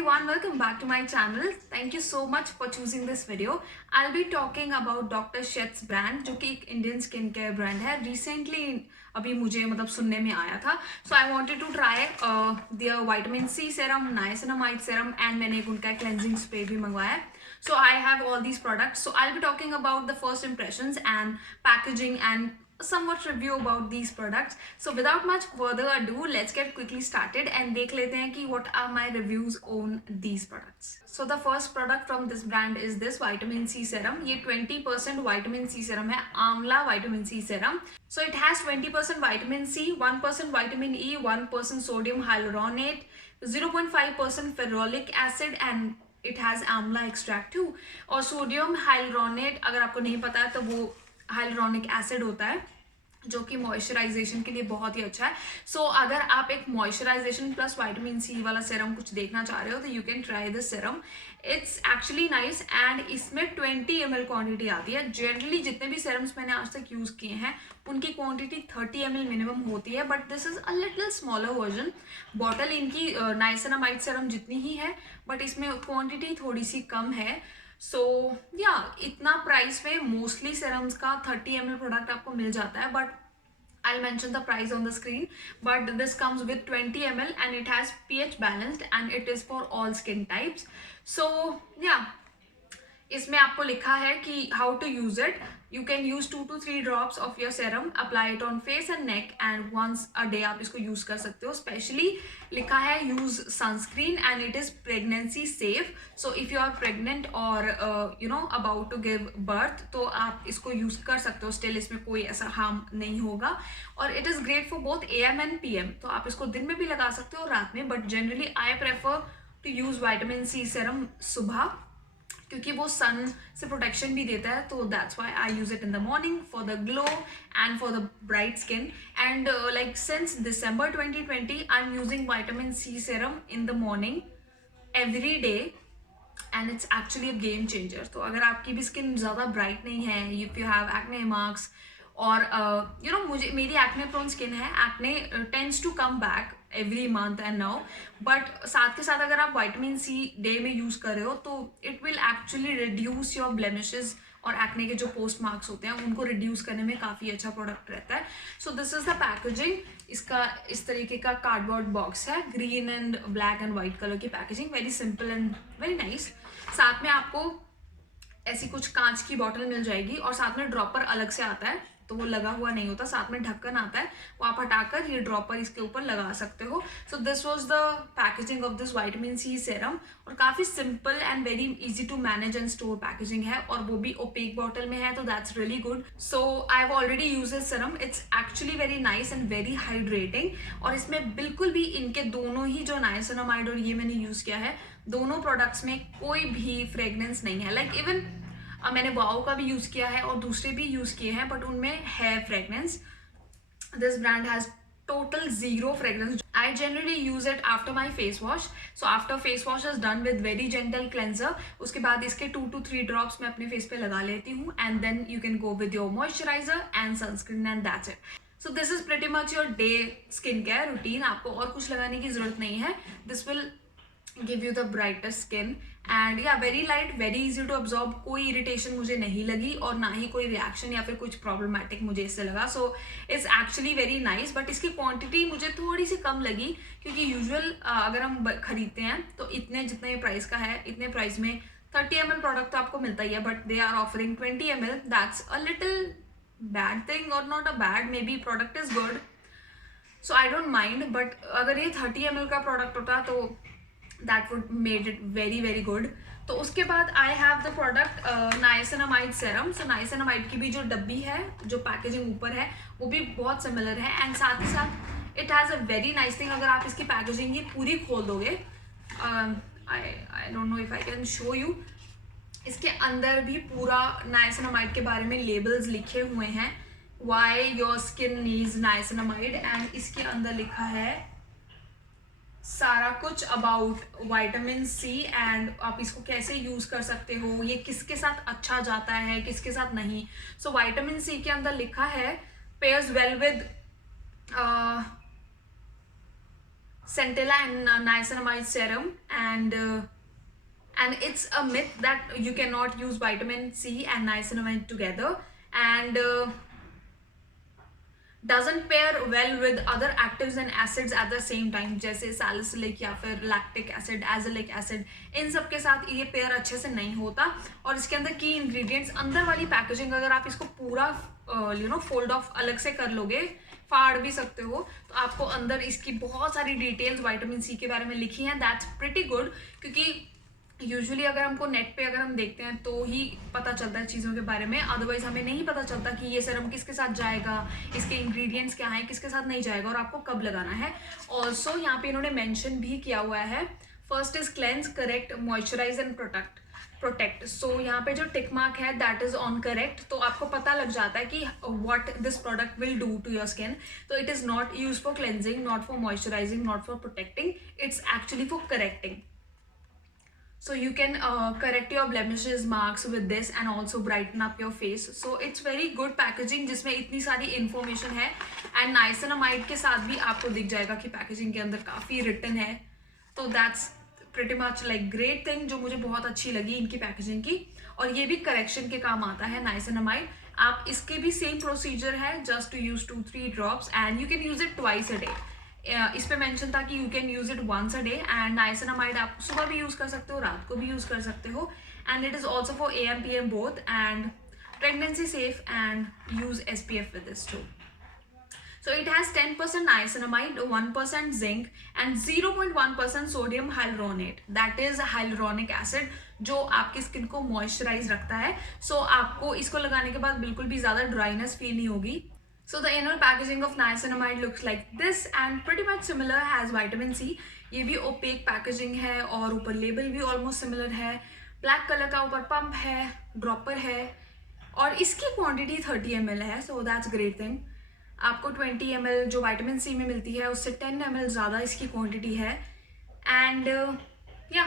everyone, welcome back to my channel. Thank you so much for choosing this video. I'll be talking about Dr. Sheth's brand, जो कि एक Indian skin care brand है. Recently अभी मुझे सुनने में आया था. So I wanted to try their vitamin C serum, niacinamide serum and मैंने एक उनका क्लेंजिंग स्प्रे भी मंगवाया है. So I have all these products. So I'll be talking about the first impressions and packaging and somewhat review about these products. So without much further ado, let's get quickly started and देख लेते हैं कि what are my reviews on these products. So the first product from this brand is this vitamin C serum. ये 20% vitamin C serum है, आंवला vitamin C serum. So it has 20% vitamin C, 1% vitamin E, 1% sodium hyaluronate, 0.5% ferulic acid and it has आंवला extract to. और sodium hyaluronate अगर आपको नहीं पता है तो वो हाइलुरोनिक एसिड होता है जो कि मॉइस्चराइजेशन के लिए बहुत ही अच्छा है. सो अगर आप एक मॉइस्चराइजेशन प्लस विटामिन सी वाला सेरम कुछ देखना चाह रहे हो तो you can try this serum. It's actually nice and इसमें 20 ml क्वांटिटी आती है. जनरली जितने भी सेरम्स मैंने आज तक यूज़ किए हैं उनकी क्वांटिटी 30 ml मिनिमम होती है, but this is a little smaller version. Bottle इनकी नाइसिनामाइड सेरम जितनी ही है बट इसमें क्वांटिटी थोड़ी सी कम है. सो या इतना प्राइस में मोस्टली सेरम्स का 30 ml प्रोडक्ट आपको मिल जाता है, but I'll mention the price on the screen. But this comes with 20 ml and it has pH balanced and it is for all skin types. So yeah, इसमें आपको लिखा है कि how to use it. You can use 2 to 3 drops of your serum, apply it on face and neck and once a day आप इसको use कर सकते हो. स्पेशली लिखा है use sunscreen and it is pregnancy safe. So if you are pregnant और about to give birth तो आप इसको यूज कर सकते हो. स्टिल इसमें कोई ऐसा हार्म नहीं होगा और it is great for both AM and PM. तो आप इसको दिन में भी लगा सकते हो, रात में, but generally I prefer to use vitamin C serum सुबह क्योंकि वो सन से प्रोटेक्शन भी देता है. तो that's why I use it in the morning for the glow and for the bright skin. And like since December 2020 I am using vitamin C serum in the morning every day and it's actually a game changer. तो अगर आपकी भी skin ज़्यादा bright नहीं है, if you have acne marks और मुझे मेरी एक्ने प्रोन स्किन है, acne tends to come back every month and now, but साथ के साथ अगर आप विटामिन सी डे में यूज़ कर रहे हो तो it will actually reduce your blemishes और एक्ने के जो पोस्ट मार्क्स होते हैं उनको रिड्यूस करने में काफ़ी अच्छा प्रोडक्ट रहता है. So this is the packaging. इसका इस तरीके का कार्डबोर्ड बॉक्स है, green and black and white colour की packaging, very simple and very nice. साथ में आपको ऐसी कुछ कांच की बॉटल मिल जाएगी और साथ में ड्रॉपर अलग से आता है, तो वो लगा हुआ नहीं होता. साथ में ढक्कन आता है, वो आप हटाकर ये ड्रॉपर इसके ऊपर लगा सकते हो. So this was the packaging of this vitamin C serum और काफ़ी simple and very easy to manage and store packaging है और वो भी ओपेक बॉटल में है, तो that's really good. So I have already use this serum. It's actually very nice and very hydrating. और इसमें बिल्कुल भी इनके दोनों ही जो नाइसिनामाइड और ये मैंने यूज़ किया है, दोनों प्रोडक्ट्स में कोई भी फ्रेगनेंस नहीं है. लाइक इवन मैंने वाओ का भी यूज़ किया है और दूसरे भी यूज़ किए हैं बट उनमें है fragrance. This brand has total zero fragrance. I generally use it after my face wash. So after face wash is done with very gentle cleanser, उसके बाद इसके 2 to 3 ड्रॉप्स मैं अपने फेस पे लगा लेती हूँ and then you can go with your moisturiser and sunscreen and that's it. So this is pretty much your day skin care routine. आपको और कुछ लगाने की जरूरत नहीं है. This will give you the brighter skin and yeah, very light, very easy to absorb. कोई irritation मुझे नहीं लगी और ना ही कोई रिएक्शन या फिर कुछ प्रॉब्लमेटिक मुझे इससे लगा. So it's actually very nice. But इसकी क्वांटिटी मुझे थोड़ी सी कम लगी क्योंकि यूजुअल अगर हम खरीदते हैं तो इतने जितने प्राइस का है इतने प्राइस में 30 ml प्रोडक्ट तो आपको मिलता ही है, but they are offering 20 ml. That's a little bad thing और not a bad, maybe product is good so I don't mind. But अगर ये 30 ml का प्रोडक्ट होता तो that would made it very very good. तो उसके बाद I have the product niacinamide serum. So niacinamide की भी जो डब्बी है, जो पैकेजिंग ऊपर है, वो भी बहुत सिमिलर है एंड साथ ही साथ it has a very nice thing. अगर आप इसकी पैकेजिंग ये पूरी खोल दोगे, I don't know if I can show you, इसके अंदर भी पूरा niacinamide के बारे में लेबल्स लिखे हुए हैं, why your skin needs niacinamide, and इसके अंदर लिखा है सारा कुछ अबाउट विटामिन सी एंड आप इसको कैसे यूज़ कर सकते हो, ये किसके साथ अच्छा जाता है किसके साथ नहीं. सो विटामिन सी के अंदर लिखा है pairs well with Centella and niacinamide serum, and it's a myth that you cannot use vitamin C and niacinamide together, and doesn't pair well with other actives and acids at the same time, जैसे salicylic या फिर lactic acid, azelaic acid, इन सब के साथ ये pair अच्छे से नहीं होता। और इसके अंदर की इंग्रेडिएंट्स, अंदर वाली पैकेजिंग, अगर आप इसको पूरा फोल्ड ऑफ अलग से कर लोगे, फाड़ भी सकते हो, तो आपको अंदर इसकी बहुत सारी डिटेल्स विटामिन सी के बारे में लिखी हैं। दैट्स प्रिटी गुड, क्योंकि यूजुअली अगर हमको नेट पे अगर हम देखते हैं तो ही पता चलता है चीज़ों के बारे में, अदरवाइज हमें नहीं पता चलता कि ये सीरम किसके साथ जाएगा, इसके इंग्रेडिएंट्स क्या हैं, किसके साथ नहीं जाएगा और आपको कब लगाना है। ऑल्सो यहाँ पे इन्होंने मेंशन भी किया हुआ है, first is cleanse, correct, moisturise and protect. So यहाँ पे जो टिक मार्क है दैट इज ऑन करेक्ट, तो आपको पता लग जाता है कि what this product will do to your skin. तो it is not use for cleansing, not for moisturising, not for protecting, it's actually for correcting. So you can correct your blemishes, marks with this and also brighten up your face. So it's very good packaging जिसमें इतनी सारी information है, and niacinamide के साथ भी आपको दिख जाएगा कि पैकेजिंग के अंदर काफ़ी written है। तो that's pretty much like great thing, जो मुझे बहुत अच्छी लगी इनकी पैकेजिंग की। और ये भी करेक्शन के काम आता है niacinamide। आप इसके भी सेम प्रोसीजर है, just to use 2-3 drops and you can use it twice a day। इस पे मेंशन था कि you can use it once a day, and niacinamide आप सुबह भी यूज कर सकते हो, रात को भी यूज कर सकते हो, and it is also for AM PM both, and pregnancy safe, and use SPF with this too. So it has 10% niacinamide, 1% zinc and 0.1% sodium hyaluronate, that is hyaluronic acid, जो आपकी स्किन को moisturise रखता है। So आपको इसको लगाने के बाद बिल्कुल भी ज़्यादा ड्राइनेस फील नहीं होगी। So the inner packaging of niacinamide looks like this and pretty much similar as vitamin C। ये भी opaque packaging है और ऊपर लेबल भी almost similar है, ब्लैक कलर का ऊपर पंप है, ड्रॉपर है, और इसकी क्वांटिटी 30 ml है। So that's great thing. आपको 20 ml जो विटामिन सी में मिलती है उससे 10 ml ज़्यादा इसकी क्वांटिटी है, एंड या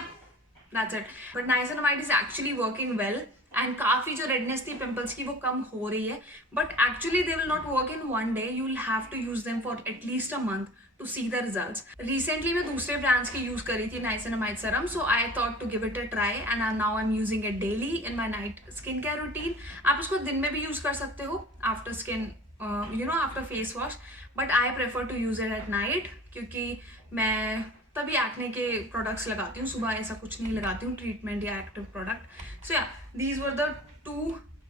that's it. But niacinamide is actually working well, and काफ़ी जो रेडनेस थी पिंपल्स की वो कम हो रही है, but actually they will not work in one day, you will have to use them for at least a month to see the results. Recently मैं दूसरे ब्रांड्स की यूज करी थी niacinamide serum, so I thought to give it a try, and now I am using it daily in my night skin care routine. आप इसको दिन में भी यूज कर सकते हो after skin after face wash, but I prefer to use it at night, क्योंकि मैं तभी एक्ने के प्रोडक्ट्स लगाती हूँ, सुबह ऐसा कुछ नहीं लगाती हूँ ट्रीटमेंट या एक्टिव प्रोडक्ट। सो या these were the 2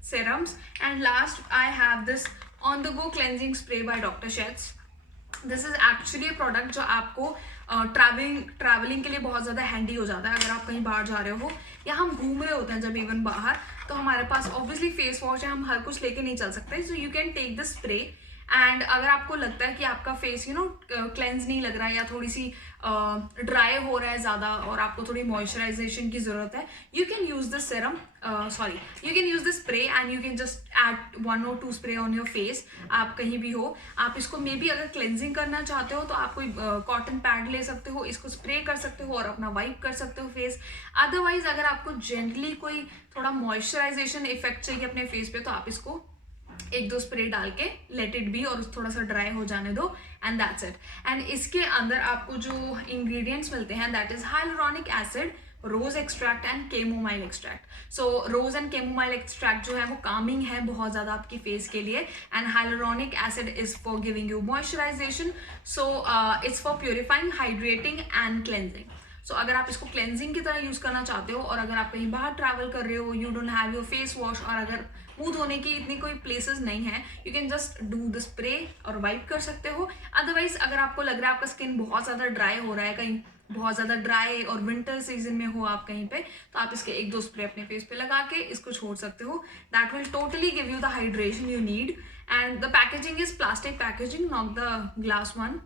serums, and last I have this on the go cleansing spray by Dr. Sheth's। This is actually a product जो आपको ट्रैवलिंग के लिए बहुत ज़्यादा हैंडी हो जाता है। अगर आप कहीं बाहर जा रहे हो या हम घूम रहे होते हैं जब इवन बाहर, तो हमारे पास ऑब्वियसली फेस वॉश है, हम हर कुछ लेके नहीं चल सकते। So you can take the spray, and अगर आपको लगता है कि आपका फेस क्लेंस नहीं लग रहा है या थोड़ी सी ड्राई हो रहा है ज़्यादा और आपको थोड़ी मॉइस्चराइजेशन की ज़रूरत है, you can use the serum, you can use the spray and you can just add 1 or 2 spray on your face. आप कहीं भी हो, आप इसको मे बी अगर क्लेंजिंग करना चाहते हो तो आप कोई कॉटन पैड ले सकते हो, इसको स्प्रे कर सकते हो और अपना वाइप कर सकते हो फेस। अदरवाइज अगर आपको जेंटली कोई थोड़ा मॉइस्चराइजेशन इफेक्ट चाहिए अपने फेस पे, तो आप इसको 1-2 स्प्रे डाल के लेट इट बी और थोड़ा सा ड्राई हो जाने दो, एंड दैट्स इट। एंड इसके अंदर आपको जो इंग्रेडिएंट्स मिलते हैं that is hyaluronic acid, rose extract and chamomile extract. So rose and chamomile extract जो है वो कामिंग है बहुत ज़्यादा आपकी फेस के लिए, and hyaluronic acid is for giving you moisturisation. So it's for purifying, hydrating and cleansing. So अगर आप इसको क्लेंजिंग की तरह यूज़ करना चाहते हो और अगर आप कहीं बाहर ट्रैवल कर रहे हो, you don't have your face wash, और अगर मुंह धोने की इतनी कोई प्लेसेस नहीं है, you can just do the spray और वाइप कर सकते हो। अदरवाइज अगर आपको लग रहा है आपका स्किन बहुत ज़्यादा ड्राई हो रहा है, कहीं बहुत ज़्यादा ड्राई और विंटर सीजन में हो आप कहीं पे, तो आप इसके 1-2 स्प्रे अपने फेस पे लगा के इसको छोड़ सकते हो। That will totally give you the hydration you need, and the packaging is plastic packaging, not the glass one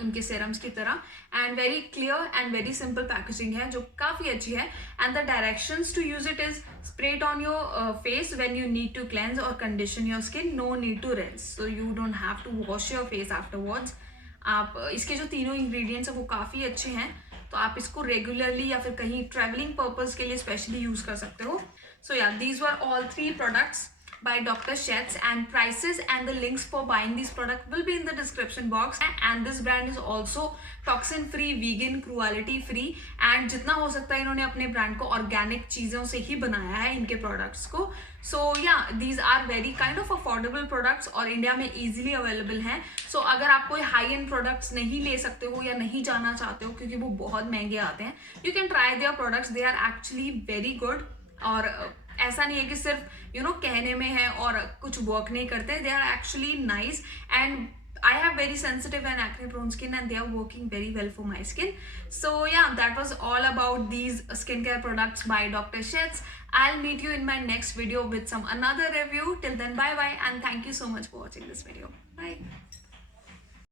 उनके सेरम्स की तरह, and very clear and very simple packaging है जो काफ़ी अच्छी है। And the directions to use it is spray it on your face when you need to cleanse और condition your skin, no need to rinse, so you don't have to wash your face afterwards. आप इसके जो तीनों ingredients हैं वो काफ़ी अच्छे हैं, तो आप इसको रेगुलरली या फिर कहीं ट्रैवलिंग पर्पज़ के लिए स्पेशली यूज़ कर सकते हो। सो या these were all 3 products by Dr. Sheth's, and prices and the links for buying these products will be in the description box. And this brand is also toxin free, vegan, cruelty free, and जितना हो सकता है इन्होंने अपने brand को organic चीज़ों से ही बनाया है इनके प्रोडक्ट्स को. सो या these are very kind of affordable products और इंडिया में ईजिली अवेलेबल हैं. सो अगर आप कोई हाई एंड प्रोडक्ट्स नहीं ले सकते हो या नहीं जाना चाहते हो क्योंकि वो बहुत महंगे आते हैं, you can try their products. They are actually very good. और ऐसा नहीं है कि सिर्फ कहने में है और कुछ वर्क नहीं करते. They are actually nice, and I have very sensitive and acne prone skin, and they are working very well for my skin. So yeah, that was all about these skincare products by Dr. Sheth's. I'll meet you in my next video with some another review. Till then, bye bye, and thank you so much for watching this video. Bye.